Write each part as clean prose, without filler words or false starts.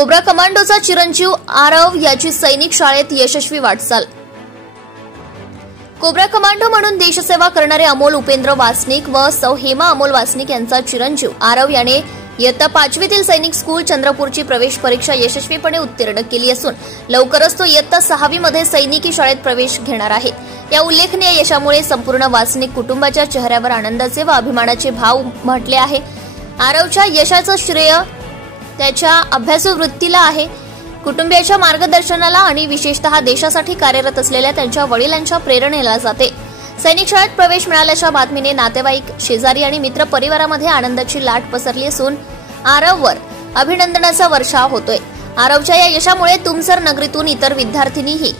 Cobra कमांडोचा चिरंजीव आरव याची सैनिक शाळेत यशस्वी वाटचाल। कोब्रा कमांडो म्हणून देशसेवा करणारे अमोल उपेंद्र वासनिक व सौ हेमा अमोल वासनिक यांचा चिरंजीव आरव याने इयत्ता 5वीतील सैनिक स्कूल चंद्रपूरची प्रवेश परीक्षा यशस्वीपणे उत्तीर्ण केली असून लवकरच तो इयत्ता 6वी मध्ये सैनिकी शाळेत प्रवेश घेणार आहे। या उल्लेखनीय यशामुळे संपूर्ण वासनिक कुटुंबाच्या चेहऱ्यावर आनंदाचे व अभिमानाचे भाव उमटले आहे। आरवच्या यशाचं श्रेय त्याच्या अभ्यासू वृत्तीला आहे, कुटुंबियाच्या मार्गदर्शनाला आणि विशेषतः देशासाठी कार्यरत असलेल्या त्यांच्या वडिलांच्या प्रेरणेला जाते। सैनिक शाळेत प्रवेश मिळाल्याच्या बातमीने नातेवाईक, शेजारी आणि मित्र परिवारामध्ये आनंदाची लाट पसरली असून आरववर अभिनंदनाचा वर्षाव होतोय। आरवच्या या यशामुळे तुमसर नगरीतून इतर विद्यार्थिनीही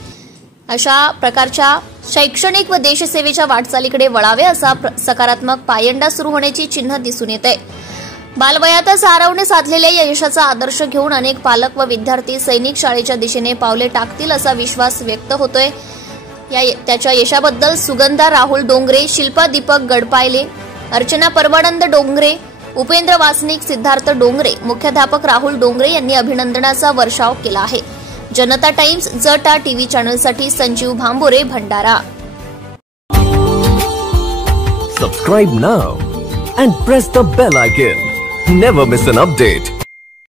अशा प्रकारच्या शैक्षणिक व देशसेवेच्या वाटचालीकडे वळावे असा सकारात्मक पायंडा सुरू होण्याची चिन्ह दिसून येते। बालवयातच आरवने साधलेल्या या यशाचा आदर्श घेऊन अनेक पालक व विद्यार्थी सैनिक शाळेच्या दिशेने पावले टाकतील असा विश्वास व्यक्त होतोय। त्याच्या यशाबद्दल सुगंधा राहुल डोंगरे, शिल्पा दीपक गडपायले, अर्चना परमानंद डोंगरे, उपेंद्र वासनिक, सिद्धार्थ डोंगरे, मुख्याध्यापक राहुल डोंगरे यांनी अभिनंदनाचा वर्षाव केला आहे। जनता टाइम्स जटा टीव्ही चॅनलसाठी Sanjeev Bhambore, Bhandara. Subscribe now and press the bell icon. Never miss an update.